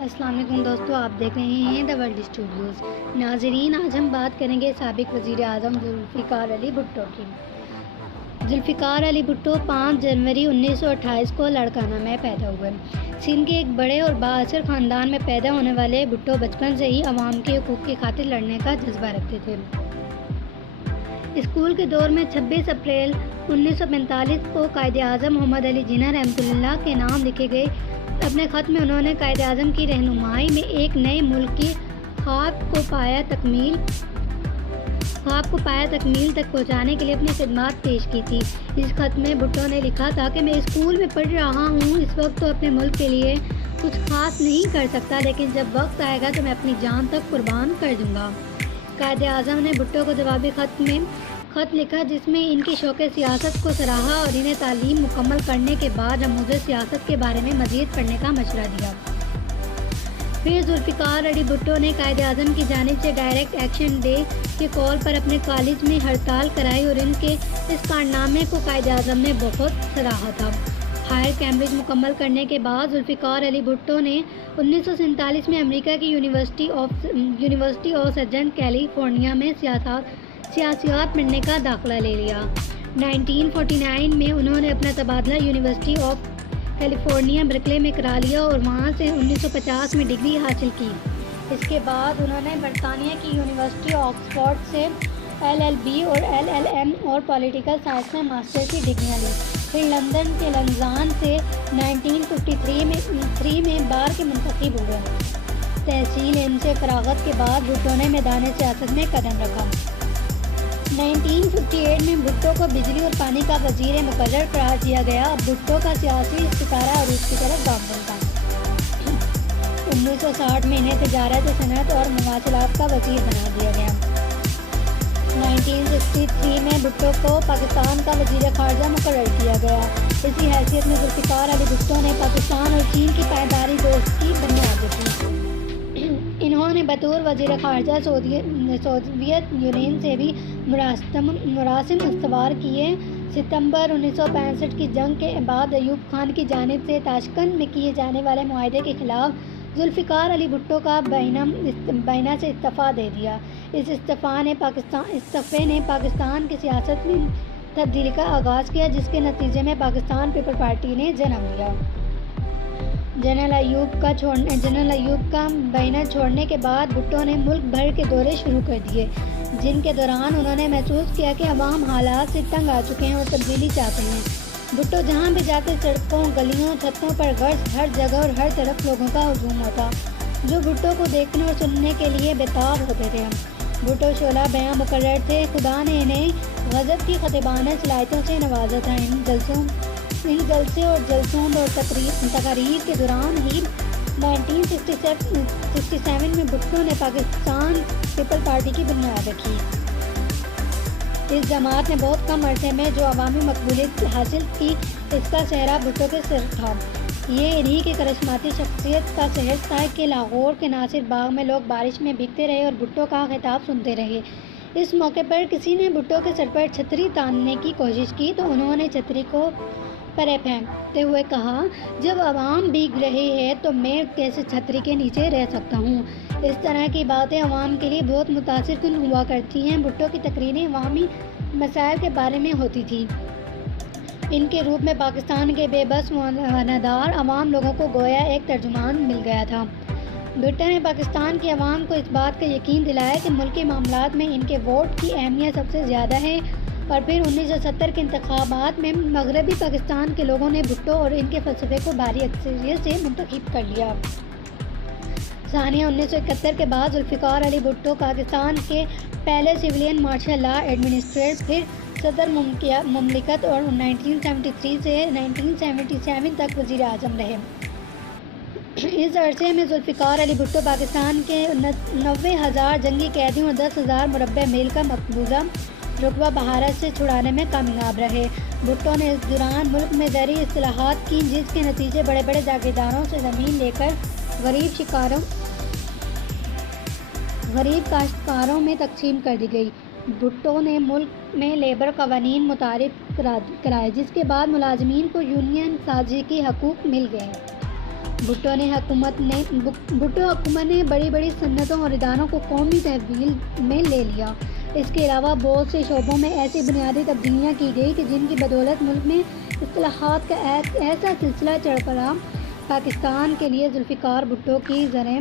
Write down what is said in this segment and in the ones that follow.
السلام علیکم دوستو، آپ دیکھ رہے ہیں دا ورلڈ اسٹوڈیوز۔ ناظرین، آج ہم بات کریں گے سابق وزیر اعظم ذوالفقار علی بھٹو کی۔ ذوالفقار علی بھٹو 5 جنوری 1928 کو لڑکانہ میں پیدا ہوئے۔ سندھ کے ایک بڑے اور بااثر خاندان میں پیدا ہونے والے بھٹو بچپن سے ہی عوام کے حقوق کی خاطر لڑنے کا جذبہ رکھتے تھے۔ اسکول کے دور میں 26 اپریل 1945 کو قائد اعظم محمد علی جناح رحمۃ اللہ کے نام لکھے گئے اپنے خط میں انہوں نے قائد اعظم کی رہنمائی میں ایک نئے ملک کی خواب کو پایا تکمیل تک پہنچانے کے لیے اپنی خدمات پیش کی تھی۔ اس خط میں بھٹو نے لکھا تھا کہ میں اسکول میں پڑھ رہا ہوں، اس وقت تو اپنے ملک کے لیے کچھ خاص نہیں کر سکتا، لیکن جب وقت آئے گا تو میں اپنی جان تک قربان کر دوں گا۔ قائد اعظم نے بھٹو کو جوابی خط لکھا جس میں ان کی شوق سیاست کو سراہا اور انہیں تعلیم مکمل کرنے کے بعد رموز سیاست کے بارے میں مزید پڑھنے کا مشورہ دیا۔ پھر ذوالفقار علی بھٹو نے قائد اعظم کی جانب سے ڈائریکٹ ایکشن ڈے کے کال پر اپنے کالج میں ہڑتال کرائی اور ان کے اس کارنامے کو قائد اعظم نے بہت سراہا تھا۔ ہائر کیمبرج مکمل کرنے کے بعد ذوالفقار علی بھٹو نے 1947 میں امریکہ کی یونیورسٹی آف سدرن کیلیفورنیا میں سیاسیات پڑھنے کا داخلہ لے لیا۔ 1949 میں انہوں نے اپنا تبادلہ یونیورسٹی آف کیلیفورنیا برکلے میں کرا لیا اور وہاں سے 1950 میں ڈگری حاصل کی۔ اس کے بعد انہوں نے برطانیہ کی یونیورسٹی آکسفورڈ سے LLB اور LLM اور پولیٹیکل سائنس میں ماسٹر کی ڈگریاں لی۔ پھر لندن کے لنزان سے 1953 میں بار کے منتخب ہوئے۔ تحصیل علم سے فراغت کے بعد بھٹو نے میدان سیاست میں قدم رکھا۔ 1958 میں بھٹو کو بجلی اور پانی کا وزیر مقرر قرار دیا گیا۔ اب بھٹو کا سیاسی ستارہ عروج کی طرف گامزن تھا۔ 1960 میں انہیں تجارت، صنعت اور مواصلات کا وزیر بنا دیا گیا۔ 1963 میں بھٹو کو پاکستان کا وزیر خارجہ مقرر کیا گیا۔ اسی حیثیت میں ذوالفقار علی بھٹو نے پاکستان اور چین کی پائیداری دوستی بنیاد رکھی۔ انہوں نے بطور وزیر خارجہ سوویت یونین سے بھی مراسم استوار کیے۔ ستمبر 1965 کی جنگ کے بعد ایوب خان کی جانب سے تاشقند میں کیے جانے والے معاہدے کے خلاف ذوالفقار علی بھٹو کا بینہ سے استعفیٰ دے دیا۔ اس استعفے نے پاکستان کی سیاست میں تبدیلی کا آغاز کیا، جس کے نتیجے میں پاکستان پیپل پارٹی نے جنم لیا۔ جنرل ایوب کا بینہ چھوڑنے کے بعد بھٹو نے ملک بھر کے دورے شروع کر دیے، جن کے دوران انہوں نے محسوس کیا کہ عوام حالات سے تنگ آ چکے ہیں اور تبدیلی چاہتے ہیں۔ بھٹو جہاں بھی جاتے سڑکوں، گلیوں، چھتوں پر غرض ہر جگہ اور ہر طرف لوگوں کا ہجوم ہوتا، جو بھٹو کو دیکھنے اور سننے کے لیے بےتاب ہوتے تھے۔ بھٹو شعلہ بیاں مقرر تھے، خدا نے انہیں غضب کی خطیبانہ صلاحیتوں سے نوازا تھا۔ ان جلسے اور تقاریر کے دوران ہی 1967 میں بھٹو نے پاکستان پیپل پارٹی کی بنیاد رکھی۔ اس جماعت نے بہت کم عرصے میں جو عوامی مقبولیت حاصل کی، اس کا سہرا بھٹو کے سر تھا۔ یہ انہی کی کرشماتی شخصیت کا شہر تھا کہ لاہور کے ناصر باغ میں لوگ بارش میں بھیگتے رہے اور بھٹو کا خطاب سنتے رہے۔ اس موقع پر کسی نے بھٹو کے سر پر چھتری تاننے کی کوشش کی تو انہوں نے چھتری کو پرے پھینکتے ہوئے کہا، جب عوام بھیگ رہے ہیں تو میں کیسے چھتری کے نیچے رہ سکتا ہوں۔ اس طرح کی باتیں عوام کے لیے بہت متاثر کن ہوا کرتی ہیں۔ بھٹو کی تقریریں عوامی مسائل کے بارے میں ہوتی تھیں۔ ان کے روپ میں پاکستان کے بے بس و ندار عوام لوگوں کو گویا ایک ترجمان مل گیا تھا۔ بھٹو نے پاکستان کی عوام کو اس بات کا یقین دلایا کہ ملکی معاملات میں ان کے ووٹ کی اہمیت سب سے زیادہ ہے، اور پھر 1970 کے انتخابات میں مغربی پاکستان کے لوگوں نے بھٹو اور ان کے فلسفے کو بھاری اکثریت سے منتخب کر لیا۔ ثانیہ 1971 کے بعد ذوالفقار علی بھٹو پاکستان کے پہلے سویلین مارشل لاء ایڈمنسٹریٹر، پھر صدر مملکت اور 1973 سے 1977 تک وزیر اعظم رہے۔ اس عرصے میں ذوالفقار علی بھٹو پاکستان کے 90,000 جنگی قیدیوں اور 10,000 مربع میل کا مقبوضہ رقبہ بھارت سے چھڑانے میں کامیاب رہے۔ بھٹو نے اس دوران ملک میں زرعی اصلاحات کی، جس کے نتیجے بڑے بڑے جاگیرداروں سے زمین لے کر غریب کاشتکاروں میں تقسیم کر دی گئی۔ بھٹو نے ملک میں لیبر قوانین متعارف کرائے، جس کے بعد ملازمین کو یونین سازی کے حقوق مل گئے۔ بھٹو حکومت نے بڑی بڑی صنعتوں اور اداروں کو قومی تحویل میں لے لیا۔ اس کے علاوہ بہت سے شعبوں میں ایسی بنیادی تبدیلیاں کی گئی کہ جن کی بدولت ملک میں اصلاحات کا ایسا سلسلہ چل پڑا۔ پاکستان کے لیے ذوالفقار بھٹو کی زرعی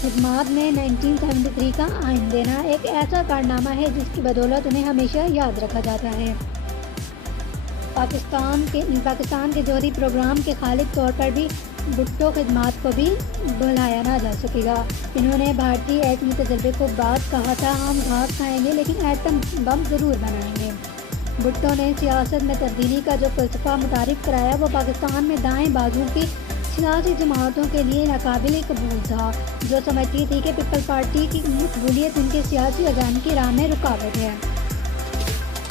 خدمات میں 1973 کا آئین دینا ایک ایسا کارنامہ ہے جس کی بدولت انہیں ہمیشہ یاد رکھا جاتا ہے۔ پاکستان کے جوہری پروگرام کے خالق طور پر بھی بھٹو خدمات کو بھی بھلایا نہ جا سکے گا۔ انہوں نے بھارتی ایٹمی تجربے کو بعد کہا تھا، ہم گھاس کھائیں گے لیکن ایٹم بم ضرور بنائیں گے۔ بھٹو نے سیاست میں تبدیلی کا جو فلسفہ متعارف کرایا وہ پاکستان میں دائیں بازو کی سیاسی جماعتوں کے لیے ناقابل قبول تھا، جو سمجھتی تھی کہ پیپل پارٹی کی مقبولیت ان کے سیاسی عزائم کی راہ میں رکاوٹ ہے۔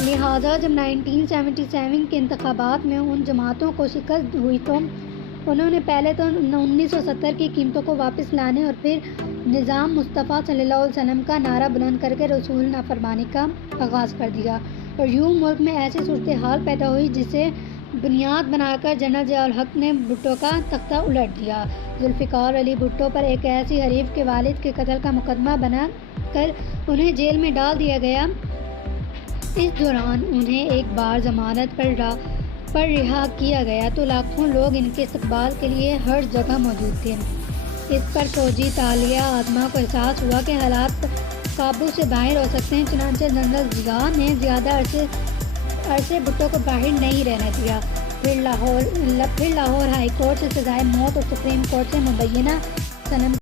لہٰذا جب 1977 کے انتخابات میں ان جماعتوں کو شکست ہوئی تو انہوں نے پہلے تو 1970 کی قیمتوں کو واپس لانے اور پھر نظام مصطفیٰ صلی اللہ علیہ وسلم کا نعرہ بلند کر کے رسول نافرمانی کا آغاز کر دیا، اور یوں ملک میں ایسی صورتحال پیدا ہوئی جسے بنیاد بنا کر جنرل ضیاء الحق نے بھٹو کا تختہ الٹ دیا۔ ذوالفقار علی بھٹو پر ایک ایسی حریف کے والد کے قتل کا مقدمہ بنا کر انہیں جیل میں ڈال دیا گیا۔ اس دوران انہیں ایک بار ضمانت پر رہا کیا گیا تو لاکھوں لوگ ان کے استقبال کے لیے ہر جگہ موجود تھے۔ اس پر فوجی تالیہ آزما کو احساس ہوا کہ حالات قابو سے باہر ہو سکتے ہیں، چنانچہ جنرل ضیاء نے زیادہ عرصے بھٹو کو باہر نہیں رہنے دیا۔ پھر لاہور ہائی کورٹ سے سزائے موت اور سپریم کورٹ سے مبینہ سنم